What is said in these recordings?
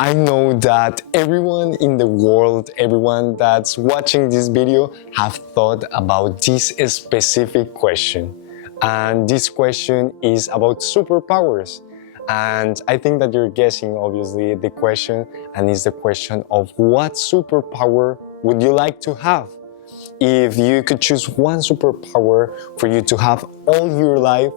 I know that everyone in the world, everyone that's watching this video have thought about this specific question. And this question is about superpowers. And I think that you're guessing, obviously, the question, and it's the question of what superpower would you like to have? If you could choose one superpower for you to have all your life,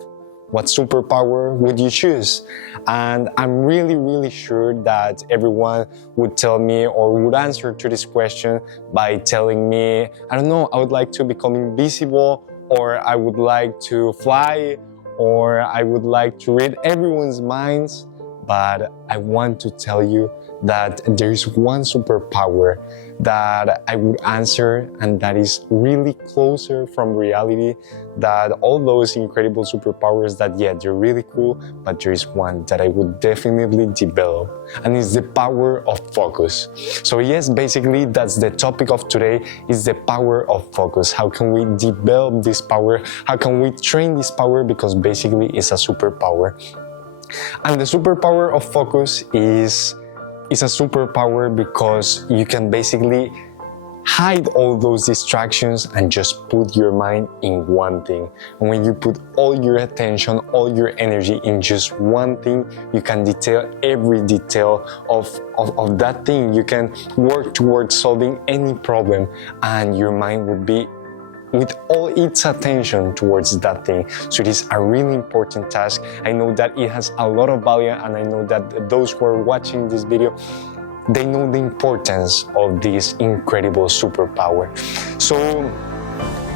what superpower would you choose? And I'm really sure that everyone would tell me or would answer to this question by telling me, I don't know, I would like to become invisible, or I would like to fly, or I would like to read everyone's minds. But I want to tell you that there is one superpower that I would answer, and that is really closer from reality than all those incredible superpowers that, yeah, they're really cool, but there is one that I would definitely develop, and it's the power of focus. So yes, basically that's the topic of today, is the power of focus. How can we develop this power? How can we train this power? Because basically it's a superpower. And the superpower of focus is a superpower because you can basically hide all those distractions and just put your mind in one thing. And when you put all your attention, all your energy in just one thing, you can detail every detail of that thing. You can work towards solving any problem, and your mind would be with all its attention towards that thing. So it is a really important task. I know that it has a lot of value, and I know that those who are watching this video, they know the importance of this incredible superpower. So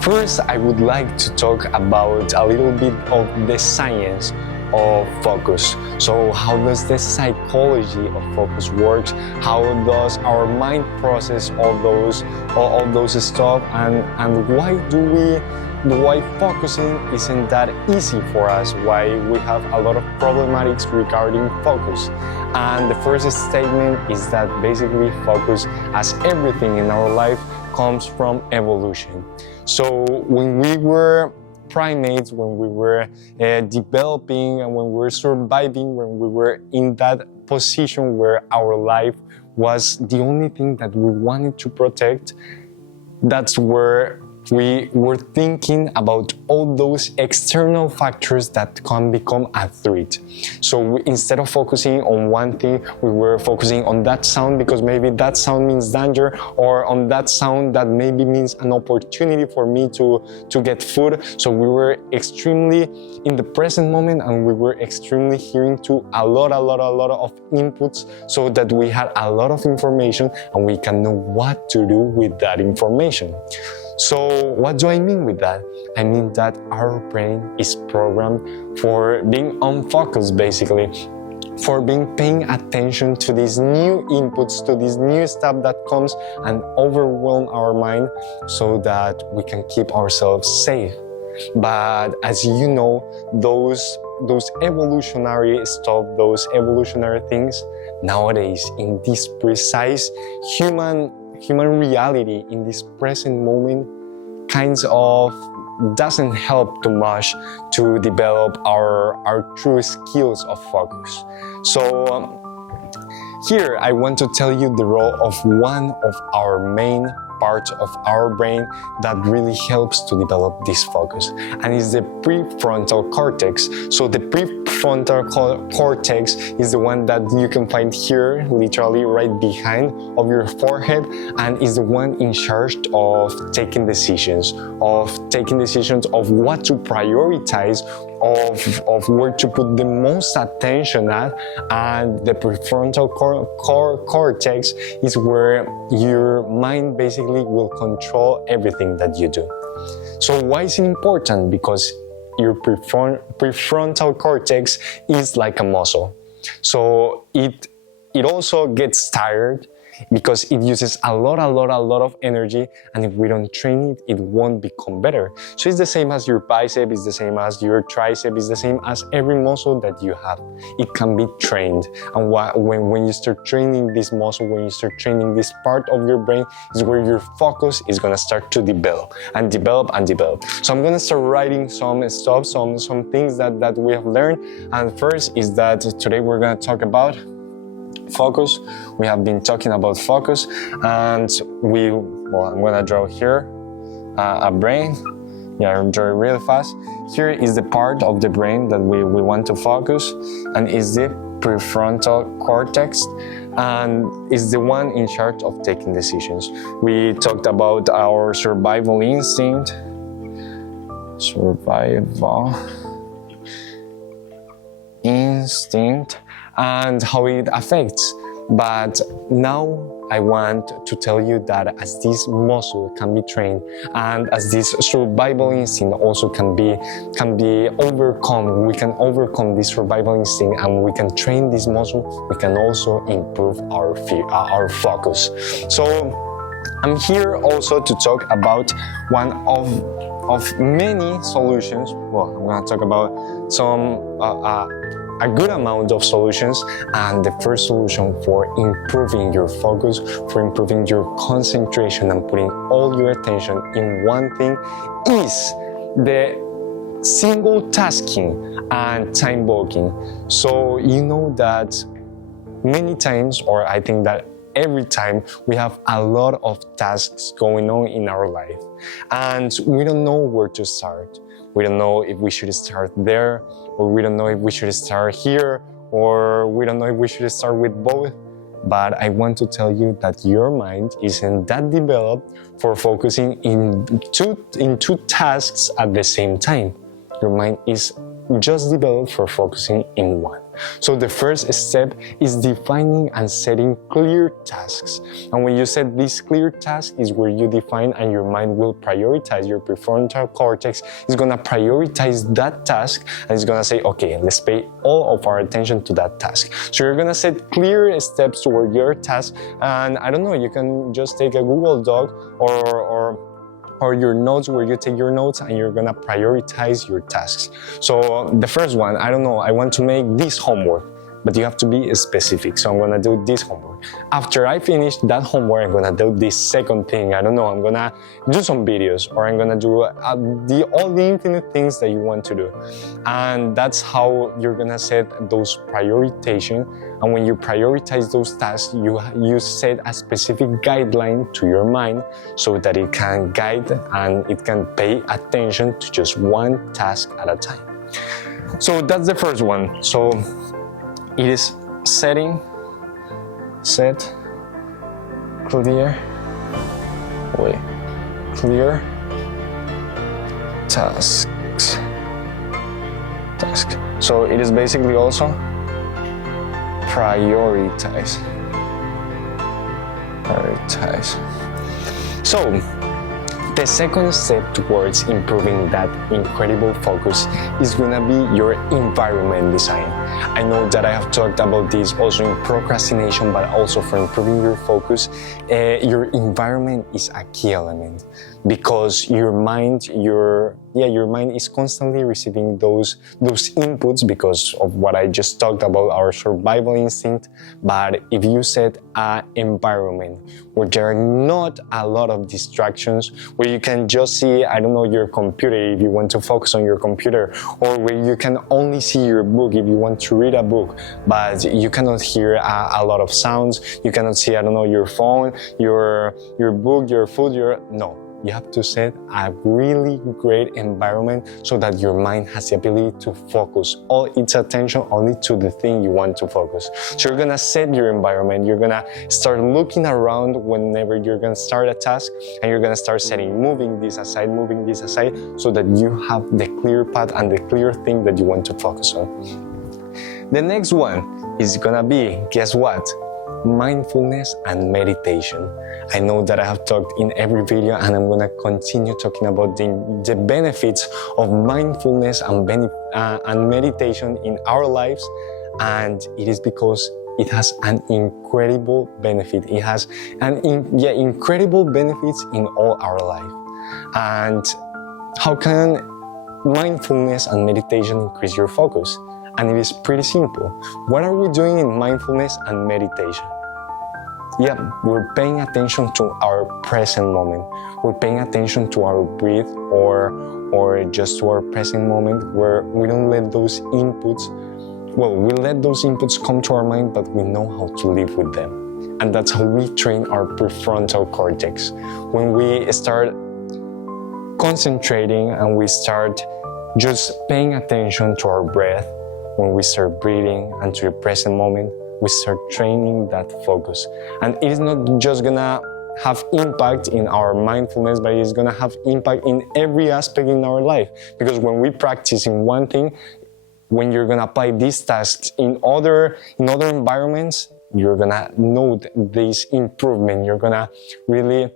first, I would like to talk about a little bit of the science of focus. So how does the psychology of focus works? How does our mind process all those stuff, and why focusing isn't that easy for us? Why we have a lot of problematics regarding focus? And the first statement is that basically focus, as everything in our life, comes from evolution. So when we were primates, when we were developing, and when we were surviving, when we were in that position where our life was the only thing that we wanted to protect, that's where we were thinking about all those external factors that can become a threat. So instead of focusing on one thing, we were focusing on that sound because maybe that sound means danger, or on that sound that maybe means an opportunity for me to get food. So we were extremely in the present moment, and we were extremely hearing to a lot of inputs, so that we had a lot of information and we can know what to do with that information. So what do I mean with that? I mean that our brain is programmed for being unfocused, basically, for paying attention to these new inputs, to this new stuff that comes and overwhelm our mind, so that we can keep ourselves safe. But as you know, those evolutionary stuff, those evolutionary things, nowadays in this precise human reality, in this present moment, kinds of doesn't help too much to develop our true skills of focus. So here I want to tell you the role of one of our main parts of our brain that really helps to develop this focus, and is the prefrontal cortex. So the prefrontal cortex is the one that you can find here, literally right behind of your forehead, and is the one in charge of taking decisions of what to prioritize, of where to put the most attention at. And the prefrontal cortex is where your mind basically will control everything that you do. So why is it important? Because your prefrontal cortex is like a muscle. So it also gets tired because it uses a lot of energy, and if we don't train it, it won't become better. So it's the same as your bicep, it's the same as your tricep, it's the same as every muscle that you have. It can be trained, and when you start training this muscle, when you start training this part of your brain, is where your focus is gonna start to develop. So I'm gonna start writing some stuff, some things that we have learned. And first is that today we're gonna talk about focus. We have been talking about focus, and I'm gonna draw here a brain. Yeah, I draw it really fast. Here is the part of the brain that we want to focus, and is the prefrontal cortex, and is the one in charge of taking decisions. We talked about our survival instinct, and how it affects. But now I want to tell you that as this muscle can be trained, and as this survival instinct also can be overcome, we can overcome this survival instinct, and we can train this muscle, we can also improve our focus. So I'm here also to talk about one of many solutions. Well, I'm going to talk about a good amount of solutions, and the first solution for improving your focus, for improving your concentration and putting all your attention in one thing, is the single tasking and time blocking. So you know that many times, or I think that every time, we have a lot of tasks going on in our life, and we don't know where to start. We don't know if we should start there, or we don't know if we should start here, or we don't know if we should start with both. But I want to tell you that your mind isn't that developed for focusing in two tasks at the same time. Your mind is just developed for focusing in one. So the first step is defining and setting clear tasks. And when you set this clear task is where you define, and your mind will prioritize, your prefrontal cortex is gonna prioritize that task, and it's gonna say, okay, let's pay all of our attention to that task. So you're gonna set clear steps toward your task, and I don't know, you can just take a Google Doc or your notes, where you take your notes and you're gonna prioritize your tasks. So the first one, I don't know, I want to make this homework, but you have to be specific. So I'm gonna do this homework. After I finish that homework, I'm gonna do this second thing. I don't know, I'm gonna do some videos, or I'm gonna do all the infinite things that you want to do. And that's how you're gonna set those prioritization. And when you prioritize those tasks, you set a specific guideline to your mind, so that it can guide and it can pay attention to just one task at a time. So that's the first one. So it is set, clear tasks. So it is basically also prioritize. So the second step towards improving that incredible focus is gonna be your environment design. I know that I have talked about this also in procrastination, but also for improving your focus, your environment is a key element, because your mind is constantly receiving those inputs because of what I just talked about, our survival instinct. But if you set an environment where there are not a lot of distractions, where you can just see, I don't know, your computer if you want to focus on your computer, or where you can only see your book if you want to read a book, but you cannot hear a lot of sounds, you cannot see, I don't know, your phone, your book, your food, no. You have to set a really great environment so that your mind has the ability to focus all its attention only to the thing you want to focus. So you're gonna set your environment, you're gonna start looking around whenever you're gonna start a task, and you're gonna start moving this aside, so that you have the clear path and the clear thing that you want to focus on. The next one is gonna be, guess what? Mindfulness and meditation. I know that I have talked in every video, and I'm gonna continue talking about the benefits of mindfulness and meditation in our lives, and it is because it has an incredible benefit. It has incredible benefits in all our life. And how can mindfulness and meditation increase your focus? And it is pretty simple. What are we doing in mindfulness and meditation? Yeah, we're paying attention to our present moment. We're paying attention to our breath, or just to our present moment, where we don't let those inputs well, we let those inputs come to our mind, but we know how to live with them. And that's how we train our prefrontal cortex. When we start concentrating and we start just paying attention to our breath, when we start breathing and to the present moment, we start training that focus. And it is not just gonna have impact in our mindfulness, but it's gonna have impact in every aspect in our life. Because when we practice in one thing, when you're gonna apply these tasks in other environments, you're gonna note this improvement. You're gonna really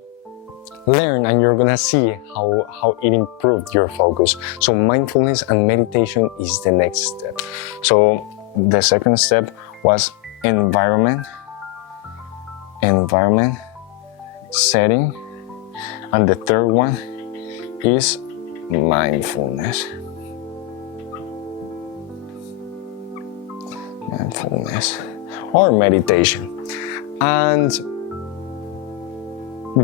learn and you're gonna see how it improved your focus. So mindfulness and meditation is the next step. So the second step was environment, setting, and the third one is mindfulness or meditation. And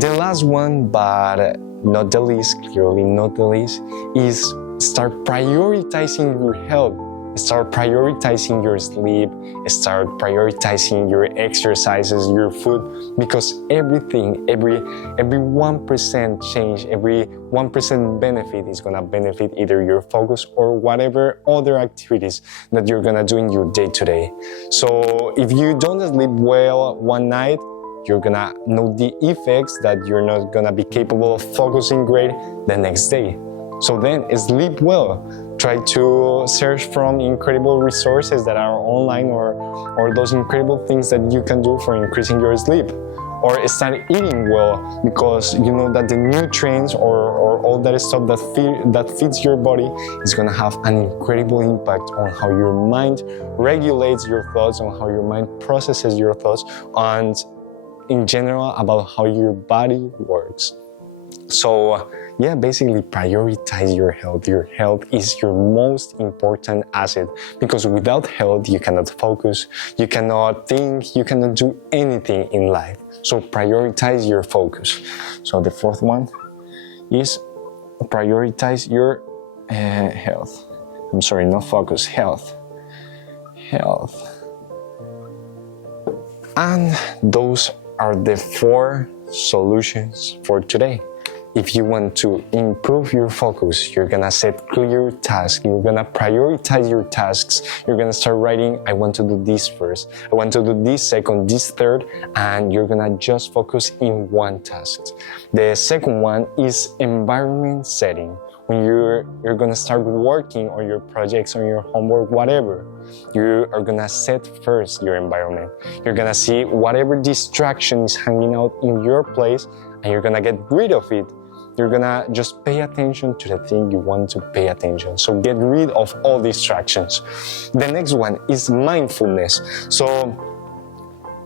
the last one, but not the least, clearly not the least, is start prioritizing your health. Start prioritizing your sleep, start prioritizing your exercises, your food, because everything, every 1% change, every 1% benefit is gonna benefit either your focus or whatever other activities that you're gonna do in your day-to-day. So if you don't sleep well one night, you're gonna know the effects that you're not gonna be capable of focusing great the next day. So then sleep well. Try to search from incredible resources that are online or those incredible things that you can do for increasing your sleep. Or start eating well, because you know that the nutrients or all that stuff that feeds your body is gonna have an incredible impact on how your mind regulates your thoughts, on how your mind processes your thoughts, and in general about how your body works. So yeah, basically prioritize your health. Your health is your most important asset, because without health, you cannot focus, you cannot think, you cannot do anything in life. So prioritize your focus. So the fourth one is prioritize your health. I'm sorry, not focus, health. And those are the 4 solutions for today. If you want to improve your focus, you're gonna set clear tasks, you're gonna prioritize your tasks, you're gonna start writing, I want to do this first, I want to do this second, this third, and you're gonna just focus in one task. The second one is environment setting. When you're gonna start working on your projects, on your homework, whatever, you are gonna set first your environment. You're gonna see whatever distraction is hanging out in your place, and you're gonna get rid of it. You're gonna just pay attention to the thing you want to pay attention. So get rid of all distractions. The next one is mindfulness. So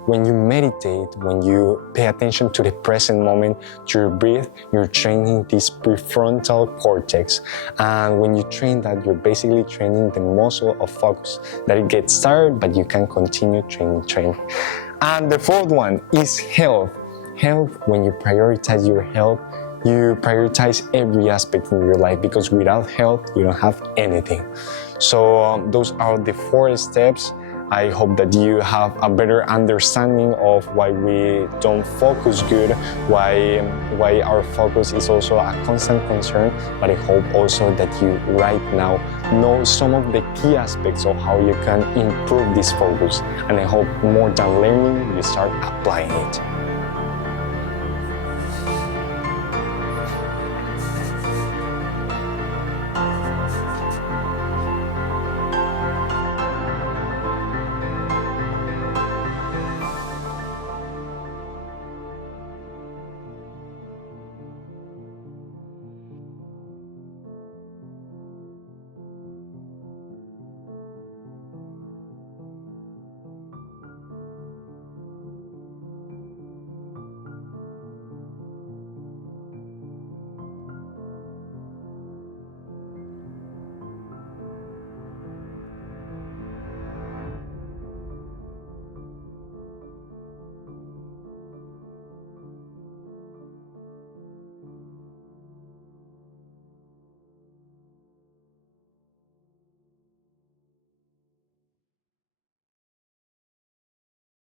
when you meditate, when you pay attention to the present moment, to your breath, you're training this prefrontal cortex. And when you train that, you're basically training the muscle of focus, that it gets tired, but you can continue training. And the fourth one is health. Health, when you prioritize your health, you prioritize every aspect in your life, because without health, you don't have anything. So those are the 4 steps. I hope that you have a better understanding of why we don't focus good, why our focus is also a constant concern, but I hope also that you right now know some of the key aspects of how you can improve this focus. And I hope more than learning, you start applying it.